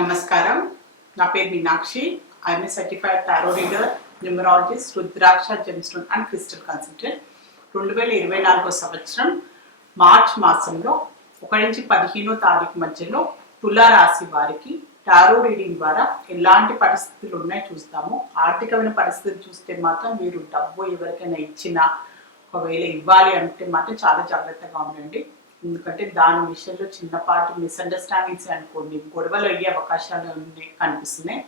నమస్కారం. నా పేరు Meenakshi. I'm a certified tarot reader, numerologist, rudraksha gemstone and crystal consultant. 2024 సంవత్సరం మార్చ్ మాసంలో 1 నుంచి 15వ తారీఖు మధ్యలో తులారాశి వారికి టారో రీడింగ్ ద్వారా ఎలాంటి పరిస్థితులు ఉన్నాయో చూస్తాము. ఆర్థికమైన పరిస్థితులు చూస్తే మాత్రం మీరు డబ్బు ఎవరికైనా ఇచ్చినా, ఒకవేళ ఇవ్వాలి అంటే మాత్రం చాలా జాగ్రత్తగా ఉండండి. ఎందుకంటే దాని విషయంలో చిన్నపాటి మిస్అండర్స్టాండింగ్స్ అనుకోండి, గొడవలు అయ్యే అవకాశాలు కనిపిస్తున్నాయి.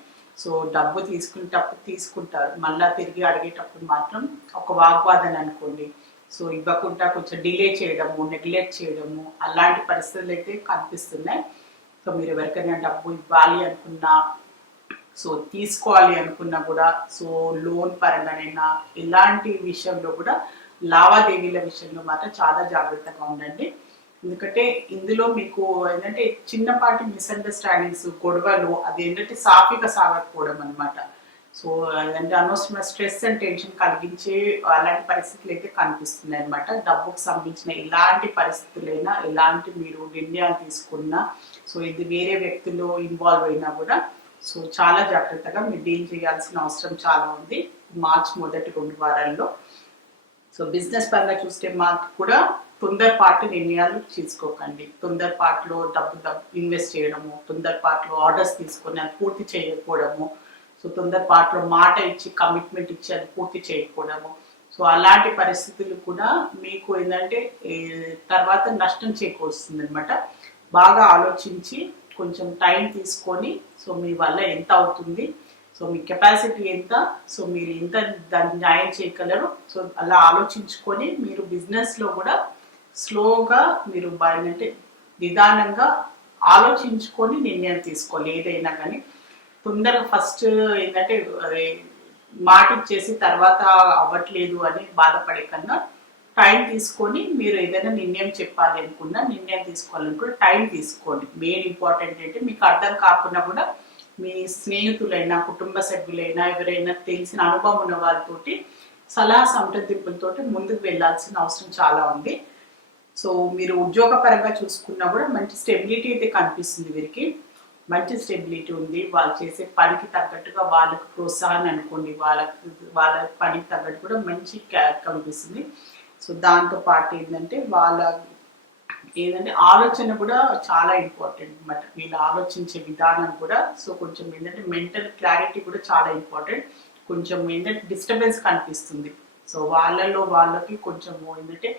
సో డబ్బు తీసుకునేటప్పుడు తీసుకుంటారు, మళ్ళీ తిరిగి అడిగేటప్పుడు మాత్రం ఒక వాగ్వాదన అనుకోండి. సో ఇవ్వకుండా కొంచెం డిలే చేయడము, నెగ్లెక్ట్ చేయడము, అలాంటి పరిస్థితులు అయితే కనిపిస్తున్నాయి. సో మీరు ఎవరికైనా డబ్బు ఇవ్వాలి అనుకున్నా, సో తీసుకోవాలి అనుకున్నా కూడా, సో లోన్ పరంగానైనా ఇలాంటి విషయంలో కూడా లావాదేవీల విషయంలో మాత్రం చాలా జాగ్రత్తగా ఉండండి. ఎందుకంటే ఇందులో మీకు ఏంటంటే చిన్నపాటి మిస్అండర్స్టాండింగ్స్, గొడవలు, అది ఏంటంటే సాఫీగా సాగకపోవడం అనమాట. సో అదంటే అనవసరమైన స్ట్రెస్ అండ్ టెన్షన్ కలిగించే అలాంటి పరిస్థితులు అయితే కనిపిస్తున్నాయి అనమాట. డబ్బుకు సంబంధించిన ఎలాంటి పరిస్థితులైనా, ఎలాంటి మీరు నిర్ణయాలు తీసుకున్నా, సో ఇది వేరే వ్యక్తులు ఇన్వాల్వ్ అయినా కూడా సో చాలా జాగ్రత్తగా మీరు డీల్ చేయాల్సిన అవసరం చాలా ఉంది మార్చ్ మొదటి 2 వారాల్లో. సో బిజినెస్ పరంగా చూస్తే మాకు కూడా తొందరపాటు నిర్ణయాలు తీసుకోకండి. తొందరపాటులో డబ్బు ఇన్వెస్ట్ చేయడము, తొందరపాటులో ఆర్డర్స్ తీసుకొని అది పూర్తి చేయకపోవడము, సో తొందరపాటులో మాట ఇచ్చి కమిట్మెంట్ ఇచ్చి అది పూర్తి చేయకపోవడము, సో అలాంటి పరిస్థితులు కూడా మీకు ఏంటంటే తర్వాత నష్టం చేకూరుస్తుంది అనమాట. బాగా ఆలోచించి కొంచెం టైం తీసుకొని, సో మీ వల్ల ఎంత అవుతుంది, సో మీ కెపాసిటీ ఎంత, సో మీరు ఎంత దాన్ని న్యాయం చేయగలరు, సో అలా ఆలోచించుకొని మీరు బిజినెస్లో కూడా స్లోగా మీరు అంటే నిదానంగా ఆలోచించుకొని నిర్ణయం తీసుకోవాలి. ఏదైనా కానీ తొందరగా ఫస్ట్ ఏంటంటే మాట ఇచ్చేసి తర్వాత అవ్వట్లేదు అని బాధపడే కన్నా టైం తీసుకొని మీరు ఏదైనా నిర్ణయం చెప్పాలి అనుకున్నా, నిర్ణయం తీసుకోవాలనుకున్నా టైం తీసుకోండి. మెయిన్ ఇంపార్టెంట్ అంటే మీకు అర్థం కాకుండా కూడా మీ స్నేహితులైనా, కుటుంబ సభ్యులైనా, ఎవరైనా తెలిసిన అనుభవం ఉన్న వాళ్ళతోటి సలహా సంప్రదింపులతోటి ముందుకు వెళ్ళాల్సిన అవసరం చాలా ఉంది. సో మీరు ఉద్యోగపరంగా చూసుకున్నా కూడా మంచి స్టెబిలిటీ అయితే కనిపిస్తుంది. వీరికి మంచి స్టెబిలిటీ ఉంది. వాళ్ళు చేసే పనికి తగ్గట్టుగా వాళ్ళకు ప్రోత్సాహాన్ని అనుకోండి, వాళ్ళ పనికి తగ్గట్టు కూడా మంచి కనిపిస్తుంది. సో దాంతో పాటు ఏంటంటే ఏదంటే ఆలోచన కూడా చాలా ఇంపార్టెంట్ అనమాట. వీళ్ళు ఆలోచించే విధానం కూడా సో కొంచెం ఏంటంటే మెంటల్ క్లారిటీ కూడా చాలా ఇంపార్టెంట్. కొంచెం ఏంటంటే డిస్టర్బెన్స్ కనిపిస్తుంది. సో వాళ్ళకి కొంచెం ఏంటంటే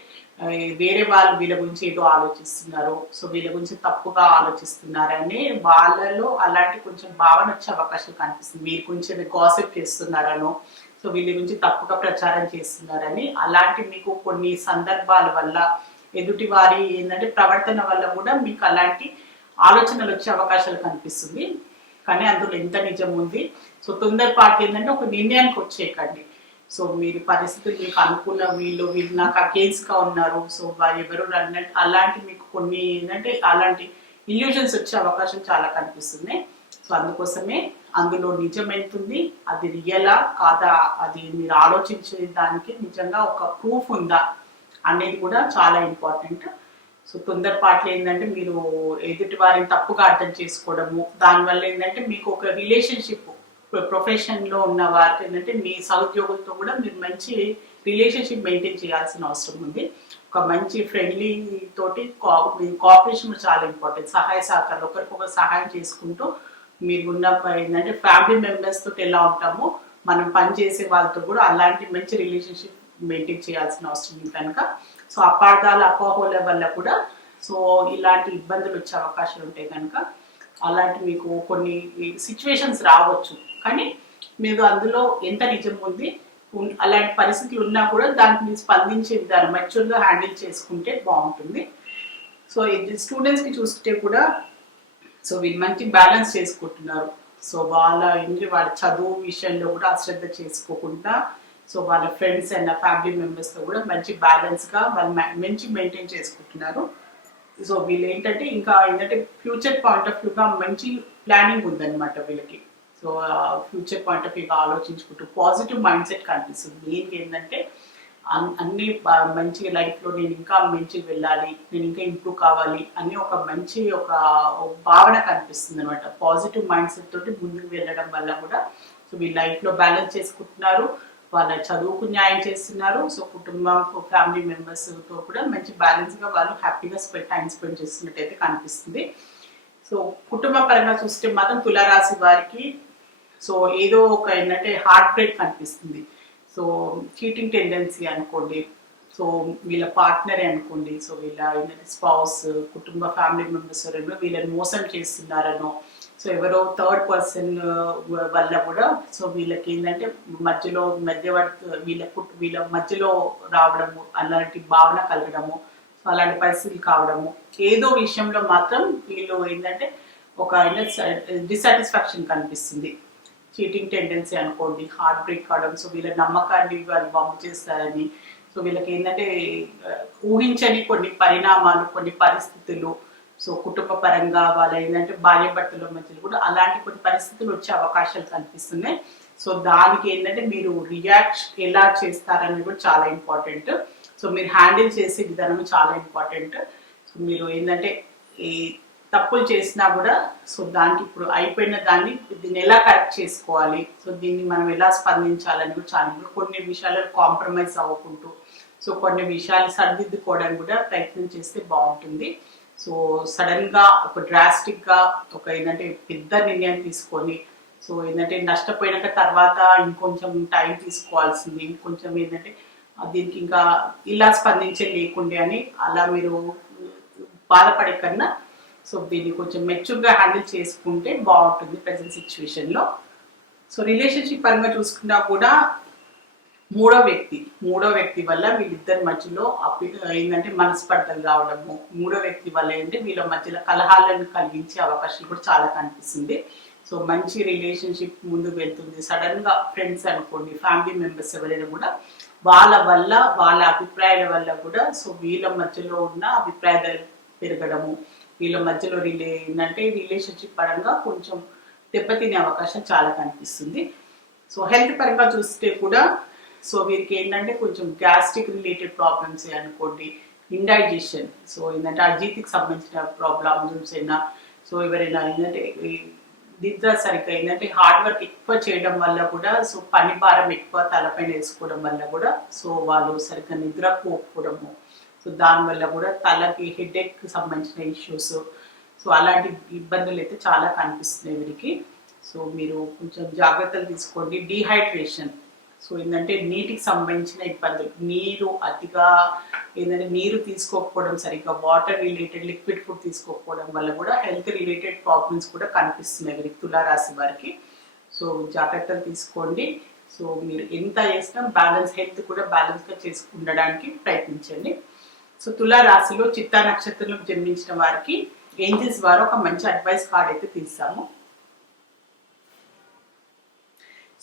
వేరే వాళ్ళు వీళ్ళ గురించి ఏదో ఆలోచిస్తున్నారు, సో వీళ్ళ గురించి తప్పుగా ఆలోచిస్తున్నారని వాళ్ళలో అలాంటి కొంచెం భావన వచ్చే అవకాశాలు కనిపిస్తుంది. వీరి గురించి గాసిప్ చేస్తున్నారనో, సో వీళ్ళ గురించి తప్పుగా ప్రచారం చేస్తున్నారని అలాంటి మీకు కొన్ని సందర్భాల వల్ల ఎదుటి వారి ఏంటంటే ప్రవర్తన వల్ల కూడా మీకు అలాంటి ఆలోచనలు వచ్చే అవకాశాలు కనిపిస్తుంది. కానీ అందులో ఎంత నిజం ఉంది. సో తొందరపాటు ఏంటంటే ఒక నిర్ణయానికి వచ్చేయకండి. సో మీరు పరిస్థితులు మీకు అనుకూల, వీళ్ళు నాకు అగేన్స్ట్గా ఉన్నారు, సో వారు ఎవరు అన్నట్టు అలాంటి మీకు కొన్ని ఏంటంటే అలాంటి ఇల్యూజన్స్ వచ్చే అవకాశం చాలా కనిపిస్తున్నాయి. సో అందుకోసమే అందులో నిజం ఎంతుంది, అది రియలా కాదా, అది మీరు ఆలోచించే దానికి నిజంగా ఒక ప్రూఫ్ ఉందా అనేది కూడా చాలా ఇంపార్టెంట్. సో తొందరపాట్లు ఏంటంటే మీరు ఎదుటి వారిని తప్పుగా అర్థం చేసుకోవడము, దానివల్ల ఏంటంటే మీకు ఒక రిలేషన్షిప్ ప్రొఫెషన్లో ఉన్న వారికి ఏంటంటే మీ సహోద్యోగులతో కూడా మీరు మంచి రిలేషన్షిప్ మెయింటైన్ చేయాల్సిన అవసరం ఉంది. ఒక మంచి ఫ్రెండ్లీ తోటి కోఆపరేషన్ చాలా ఇంపార్టెంట్. సహాయ సహకారాలు ఒకరికొకరు సహాయం చేసుకుంటూ మీరు ఉన్న ఏంటంటే ఫ్యామిలీ మెంబర్స్ తోటి ఎలా ఉంటామో మనం పనిచేసే వాళ్ళతో కూడా అలాంటి మంచి రిలేషన్షిప్ మెయింటైన్ చేయాల్సిన అవసరం ఉంది కనుక సో అపార్థాల అపోహల వల్ల కూడా సో ఇలాంటి ఇబ్బందులు వచ్చే అవకాశాలు ఉంటాయి కనుక అలాంటి మీకు కొన్ని సిచ్యువేషన్స్ రావచ్చు. కానీ మీరు అందులో ఎంత నిజం ఉంది, అలాంటి పరిస్థితులు ఉన్నా కూడా దానికి మీరు స్పందించే విధానం మెచ్యూర్గా హ్యాండిల్ చేసుకుంటే బాగుంటుంది. సో ఇది స్టూడెంట్స్కి చూస్తే కూడా సో వీళ్ళు మంచి బ్యాలెన్స్ చేసుకుంటున్నారు. సో వాళ్ళ చదువు విషయంలో కూడా అశ్రద్ధ చేసుకోకుండా సో వాళ్ళ ఫ్రెండ్స్ అండ్ ఫ్యామిలీ మెంబర్స్తో కూడా మంచి బ్యాలెన్స్గా వాళ్ళు మంచి మెయింటైన్ చేసుకుంటున్నారు. సో వీళ్ళు ఏంటంటే ఇంకా ఏంటంటే ఫ్యూచర్ పాయింట్ ఆఫ్ వ్యూగా మంచి ప్లానింగ్ ఉందన్నమాట వీళ్ళకి. సో ఫ్యూచర్ పాయింట్ ఆఫ్ వ్యూగా ఆలోచించుకుంటూ పాజిటివ్ మైండ్ సెట్ కనిపిస్తుంది. మెయిన్గా ఏంటంటే అన్ని మంచిగా లైఫ్లో నేను ఇంకా మంచిగా వెళ్ళాలి, నేను ఇంకా ఇంప్రూవ్ కావాలి అని ఒక మంచి ఒక భావన కనిపిస్తుంది అనమాట. పాజిటివ్ మైండ్ సెట్ తోటి ముందుకు వెళ్ళడం వల్ల కూడా సో వీళ్ళ లైఫ్లో బ్యాలెన్స్ చేసుకుంటున్నారు, వాళ్ళ చదువుకు న్యాయం చేస్తున్నారు. సో కుటుంబం ఫ్యామిలీ మెంబర్స్తో కూడా మంచి బ్యాలెన్స్గా వాళ్ళు హ్యాపీగా టైం స్పెండ్ చేస్తున్నట్టయితే కనిపిస్తుంది. సో కుటుంబ పరంగా చూస్తే మాత్రం తులారాశి వారికి సో ఏదో ఒక ఏంటంటే హార్ట్ బ్రేక్ కనిపిస్తుంది. సో చీటింగ్ టెండెన్సీ అనుకోండి, సో వీళ్ళ పార్ట్నరే అనుకోండి, సో వీళ్ళ ఏంటంటే స్పౌస్, కుటుంబ ఫ్యామిలీ మెంబర్స్ ఎవరైనా వీళ్ళని మోసం చేస్తున్నారనో, సో ఎవరో థర్డ్ పర్సన్ వల్ల కూడా సో వీళ్ళకి ఏంటంటే మధ్యలో వీళ్ళ మధ్యలో రావడము, అలాంటి భావన కలగడము, సో అలాంటి పరిస్థితులు కావడము, ఏదో విషయంలో మాత్రం వీళ్ళు ఏంటంటే ఒక డిసాటిస్ఫాక్షన్ కనిపిస్తుంది. చీటింగ్ టెండెన్సీ అనుకోండి, హార్ట్ బ్రేక్ కావడం, సో వీళ్ళ నమ్మకాన్ని వాళ్ళు బాంబు చేస్తారని, సో వీళ్ళకి ఏంటంటే ఊహించని కొన్ని పరిణామాలు, కొన్ని పరిస్థితులు, సో కుటుంబ పరంగా వాళ్ళ ఏంటంటే భార్య భర్తల మధ్యలో కూడా అలాంటి కొన్ని పరిస్థితులు వచ్చే అవకాశాలు కనిపిస్తున్నాయి. సో దానికి ఏంటంటే మీరు రియాక్ట్ ఎలా చేస్తారనేది కూడా చాలా ఇంపార్టెంట్. సో మీరు హ్యాండిల్ చేసే విధానం చాలా ఇంపార్టెంట్. సో మీరు ఏంటంటే ఈ తప్పులు చేసినా కూడా సో దానికి ఇప్పుడు అయిపోయిన దాన్ని దీన్ని ఎలా కరెక్ట్ చేసుకోవాలి, సో దీన్ని మనం ఎలా స్పందించాలని కూడా చాలా కొన్ని విషయాల్లో కాంప్రమైజ్ అవ్వకుంటూ సో కొన్ని విషయాలు సరిదిద్దుకోవడానికి కూడా ప్రయత్నం చేస్తే బాగుంటుంది. సో సడన్గా ఒక డ్రాస్టిక్గా ఒక ఏంటంటే పెద్ద నిర్ణయం తీసుకొని సో ఏంటంటే నష్టపోయినాక తర్వాత ఇంకొంచెం టైం తీసుకోవాల్సింది, ఇంకొంచెం ఏంటంటే దీనికి ఇంకా ఇలా స్పందించే లేకుండే అని అలా మీరు బాధపడే కన్నా సో దీన్ని కొంచెం మెచ్యూర్గా హ్యాండిల్ చేసుకుంటే బాగుంటుంది ప్రజెంట్ సిచ్యువేషన్లో. సో రిలేషన్షిప్ పరంగా చూసుకున్నా కూడా మూడో వ్యక్తి వల్ల వీళ్ళిద్దరి మధ్యలో ఏంటంటే మనస్పర్ధలు రావడము, మూడో వ్యక్తి వల్ల ఏంటంటే వీళ్ళ మధ్యలో కలహాలను కలిగించే అవకాశాలు కూడా చాలా కనిపిస్తుంది. సో మంచి రిలేషన్షిప్ ముందుకు వెళ్తుంది. సడన్గా ఫ్రెండ్స్ అనుకోండి, ఫ్యామిలీ మెంబర్స్ ఎవరైనా కూడా వాళ్ళ వల్ల వాళ్ళ అభిప్రాయాల వల్ల కూడా సో వీళ్ళ మధ్యలో ఉన్న అభిప్రాయాలు పెరగడము, వీళ్ళ మధ్యలో ఏంటంటే రిలేషన్షిప్ పరంగా కొంచెం దెబ్బతినే అవకాశం చాలా కనిపిస్తుంది. సో హెల్త్ పరంగా చూస్తే కూడా సో వీరికి ఏంటంటే కొంచెం గ్యాస్ట్రిక్ రిలేటెడ్ ప్రాబ్లమ్స్ అనుకోండి, ఇండైజెషన్, సో ఏంటంటే అజీతికి సంబంధించిన ప్రాబ్లమ్స్ అయినా, సో ఎవరైనా ఏంటంటే నిద్ర సరిగ్గా ఏంటంటే హార్డ్ వర్క్ ఎక్కువ చేయడం వల్ల కూడా సో పని భారం ఎక్కువ తలపైన వేసుకోవడం వల్ల కూడా సో వాళ్ళు సరిగ్గా నిద్రపోకపోవడము, సో దానివల్ల కూడా తలకి హెడేక్కి సంబంధించిన ఇష్యూస్, సో అలాంటి ఇబ్బందులు అయితే చాలా కనిపిస్తున్నాయి వీరికి. సో మీరు కొంచెం జాగ్రత్తలు తీసుకోండి. డీహైడ్రేషన్, సో ఏంటంటే నీటికి సంబంధించిన ఇబ్బందులు, నీరు అతిగా ఏంటంటే నీరు తీసుకోకపోవడం, సరిగ్గా వాటర్ రిలేటెడ్ లిక్విడ్ ఫుడ్ తీసుకోకపోవడం వల్ల కూడా హెల్త్ రిలేటెడ్ ప్రాబ్లమ్స్ కూడా కనిపిస్తున్నాయి వీరికి, తులారాశి వారికి. సో జాగ్రత్తలు తీసుకోండి. సో మీరు ఎంత చేసినా హెల్త్ కూడా బ్యాలెన్స్గా ఉండడానికి ప్రయత్నించండి. సో తులారాశిలో చిత్తా నక్షత్రంలో జన్మించిన వారికి ఏంజల్స్ వారు ఒక మంచి అడ్వైస్ కార్డ్ అయితే తీసాము.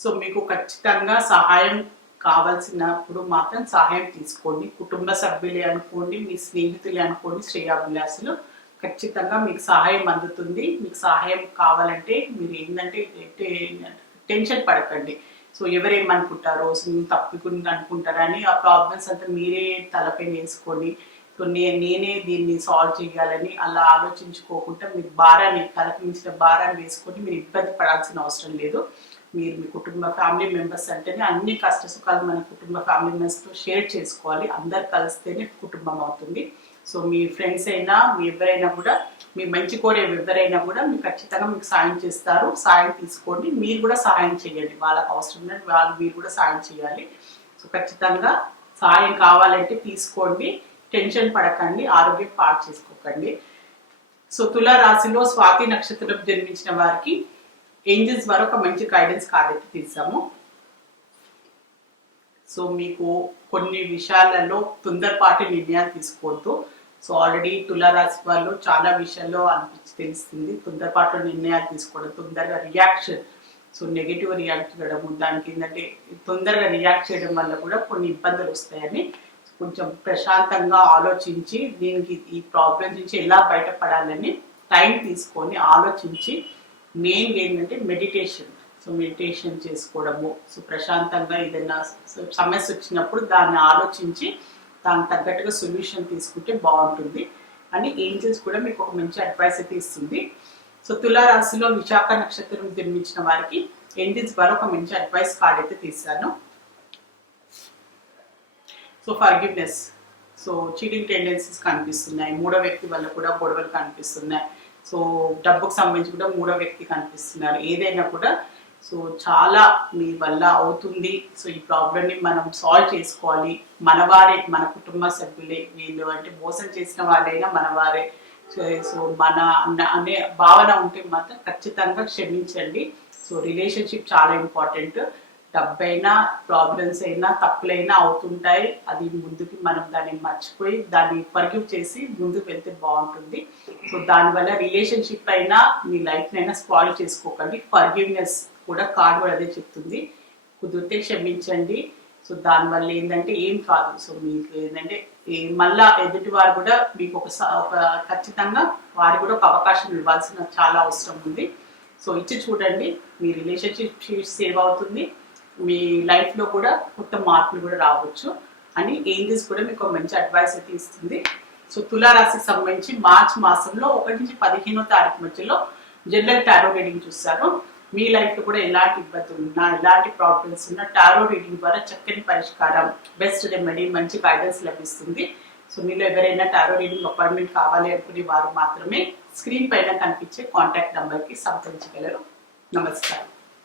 సో మీకు ఖచ్చితంగా సహాయం కావాల్సినప్పుడు మాత్రం సహాయం తీసుకోండి. కుటుంబ సభ్యులే అనుకోండి, మీ స్నేహితులే అనుకోండి, శ్రేయాభిలాసులు ఖచ్చితంగా మీకు సహాయం అందుతుంది. మీకు సహాయం కావాలంటే మీరు ఏంటంటే టెన్షన్ పడకండి. సో ఎవరేమనుకుంటారో, సో మీరు తప్పుకుంది అనుకుంటారని ఆ ప్రాబ్లమ్స్ అంతా మీరే తలపైన వేసుకొని సో నేనే దీన్ని సాల్వ్ చేయాలని అలా ఆలోచించుకోకుండా మీరు తలకి మించిన భారాన్ని వేసుకొని మీరు ఇబ్బంది పడాల్సిన అవసరం లేదు. మీరు మీ కుటుంబ ఫ్యామిలీ మెంబర్స్ అంటేనే అన్ని కష్ట సుఖాలు మన కుటుంబ ఫ్యామిలీ మెంబర్స్తో షేర్ చేసుకోవాలి. అందరు కలిస్తేనే కుటుంబం అవుతుంది. సో మీ ఫ్రెండ్స్ అయినా మీ ఎవరైనా కూడా మీ మంచి కోరే ఎవరైనా కూడా మీకు ఖచ్చితంగా మీకు సాయం చేస్తారు. సాయం తీసుకోండి, మీరు కూడా సాయం చేయండి. వాళ్ళకి అవసరం ఉన్నట్టు మీరు కూడా సాయం చేయాలి. సో ఖచ్చితంగా సాయం కావాలంటే తీసుకోండి, టెన్షన్ పడకండి, ఆరోగ్యం పాడు చేసుకోకండి. సో తులా రాశిలో స్వాతి నక్షత్రం జన్మించిన వారికి ఏంజల్స్ వారు ఒక మంచి గైడెన్స్ కార్డ్ అయితే తీసాము. సో మీకు కొన్ని విషయాలలో తొందరపాటు నిర్ణయాలు తీసుకోవద్దు. సో ఆల్రెడీ తులారాశి వాళ్ళు చాలా విషయాల్లో తెలుస్తుంది. తొందరపాటు నిర్ణయాలు తీసుకోవడం, తొందరగా రియాక్షన్, సో నెగిటివ్ రియాక్ట్ చేయడము, దానికి ఏంటంటే తొందరగా రియాక్ట్ చేయడం వల్ల కూడా కొన్ని ఇబ్బందులు వస్తాయని కొంచెం ప్రశాంతంగా ఆలోచించి దీనికి ఈ ప్రాబ్లమ్స్ నుంచి ఎలా బయటపడాలని టైం తీసుకొని ఆలోచించి మెయిన్ ఏంటంటే మెడిటేషన్. సో మెడిటేషన్ చేసుకోవడము, సో ప్రశాంతంగా ఏదైనా సమస్య వచ్చినప్పుడు దాన్ని ఆలోచించి దానికి తగ్గట్టుగా సొల్యూషన్ తీసుకుంటే బాగుంటుంది అని ఏంజల్స్ కూడా మీకు ఒక మంచి అడ్వైస్ అయితే ఇస్తుంది. సో తులారాశిలో విశాఖ నక్షత్రం జన్మించిన వారికి ఏంజల్స్ ద్వారా ఒక మంచి అడ్వైస్ కార్డ్ అయితే తీశాను. So forgiveness, so cheating tendencies కనిపిస్తున్నాయి, మూడో వ్యక్తి వల్ల కూడా గొడవలు కనిపిస్తున్నాయి, సో డబ్బుకు సంబంధించి కూడా మూడో వ్యక్తి కనిపిస్తున్నారు. ఏదైనా కూడా సో చాలా మీ వల్ల అవుతుంది, సో ఈ ప్రాబ్లమ్ని మనం సాల్వ్ చేసుకోవాలి, మనవారే, మన కుటుంబ సభ్యులే వీళ్ళు, అంటే మోసం చేసిన వాళ్ళైనా మనవారే, సో మన అనే భావన ఉంటే మాత్రం ఖచ్చితంగా క్షమించండి. సో రిలేషన్షిప్ చాలా ఇంపార్టెంట్. డబ్బైనా ప్రాబ్లమ్స్ అయినా తప్పులైనా అవుతుంటాయి, అది ముందుకి మనం దాన్ని మర్చిపోయి దాన్ని ఫర్గివ్ చేసి ముందుకు వెళ్తే బాగుంటుంది. సో దానివల్ల రిలేషన్షిప్ అయినా మీ లైఫ్నైనా స్పాయిల్ చేసుకోకండి. ఫర్గివ్నెస్ కూడా కార్డు కూడా అదే చెప్తుంది, కుదిరితే క్షమించండి. సో దానివల్ల ఏంటంటే ఏం కాదు, సో మీకు ఏంటంటే మళ్ళా ఎదుటి వారు కూడా మీకు ఒక ఖచ్చితంగా వారికి కూడా ఒక అవకాశం ఇవ్వాల్సిన చాలా అవసరం ఉంది. సో ఇచ్చి చూడండి, మీ రిలేషన్షిప్ సేవ్ అవుతుంది, మీ లైఫ్లో కూడా కొత్త మార్పులు కూడా రావచ్చు అని ఏంజల్స్ కూడా మీకు మంచి అడ్వైస్ అయితే ఇస్తుంది. సో తులారాశికి సంబంధించి మార్చ్ మాసంలో 1 నుంచి 15వ తారీఖు మధ్యలో జనరల్ టారో రీడింగ్ చూస్తారు. మీ లైఫ్లో కూడా ఎలాంటి ఇబ్బందులు ఉన్నా, ఎలాంటి ప్రాబ్లమ్స్ ఉన్నా టారో రీడింగ్ ద్వారా చక్కని పరిష్కారం, బెస్ట్ రెమెడీ, మంచి గైడెన్స్ లభిస్తుంది. సో మీలో ఎవరైనా టారో రీడింగ్ అపాయింట్మెంట్ కావాలి అనుకునే వారు మాత్రమే స్క్రీన్ పైన కనిపించే కాంటాక్ట్ నెంబర్కి సంప్రదించగలరు. నమస్కారం.